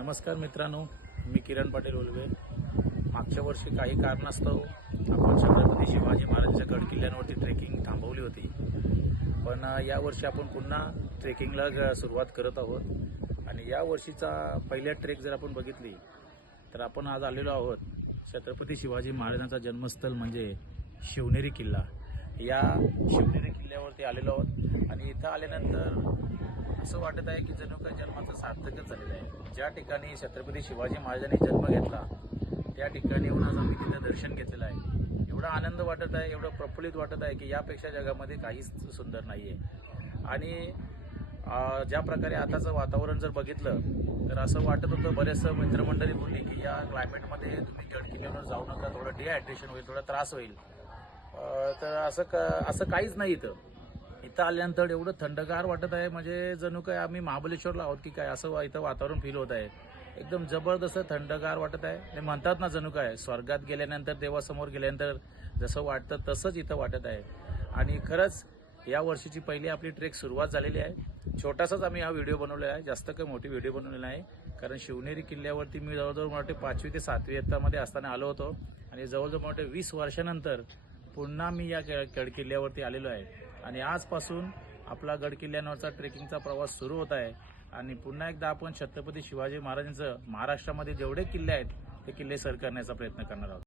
नमस्कार मित्रांनो, मी किरण पाटील ओलवे। मागच्या वर्षी काही कारणास्तव आपण छत्रपती शिवाजी महाराजांच्या गड किल्ल्यांवरती ट्रेकिंग थांबवली होती, पण या वर्षी आपण पुन्हा ट्रेकिंगला सुरुवात करत आहोत। आणि या वर्षीचा पहिला ट्रेक जर आपण बघितली तर आपण आज आलेलो आहोत छत्रपती शिवाजी महाराजांचा जन्मस्थळ म्हणजे शिवनेरी किल्ला। या शिवनेरी किल्ल्यावरती आलेलो आहोत आणि इथं आल्यानंतर असं वाटत आहे की जणू काही जन्माचं सार्थकच झालेलं आहे। ज्या ठिकाणी छत्रपती शिवाजी महाराजांनी जन्म घेतला त्या ठिकाणी येऊन आज आम्ही तिथं दर्शन घेतलेलं आहे। एवढा आनंद वाटत आहे, एवढं प्रफुल्लित वाटत आहे की यापेक्षा जगामध्ये काहीच सुंदर नाही आहे। आणि ज्या प्रकारे आताचं वातावरण जर बघितलं तर असं वाटत होतं, बरेच मित्रमंडळी बोलली की या क्लायमेटमध्ये तुम्ही गड किल्ल्यावर जाऊ नका, थोडं डिहायड्रेशन होईल, थोडा त्रास होईल। तर असं काहीच नाही। इथं आल्यानंतर एवढं थंडगार वाटत आहे, म्हणजे जणू काय आम्ही महाबळेश्वरला आहोत की काय असं इथं वातावरण फील होत आहे। एकदम जबरदस्त थंडगार वाटत आहे। ते म्हणतात ना, जणू काय स्वर्गात गेल्यानंतर, देवासमोर गेल्यानंतर जसं वाटतं तसंच इथं वाटत आहे। आणि खरंच या वर्षीची पहिली आपली ट्रेक सुरुवात झालेली आहे। छोटासाच आम्ही हा व्हिडिओ बनवलेला आहे, जास्त काही मोठी व्हिडिओ बनवलेला नाही, कारण शिवनेरी किल्ल्यावरती मी जवळजवळ मोठे 5वी ते 7वी इयत्तामध्ये असताना आलो होतो आणि जवळजवळ मोठे 20 वर्षानंतर पुन्हा मी या गड किल्ल्यावरती आलेलो आहे। आणि आजपासून आपला गड किल्ल्यांवरचा ट्रेकिंगचा प्रवास सुरू होत आहे। आणि पुन्हा एकदा आपण छत्रपती शिवाजी महाराजांचं महाराष्ट्रामध्ये जेवढे किल्ले आहेत ते किल्ले सर करण्याचा प्रयत्न करणार आहोत।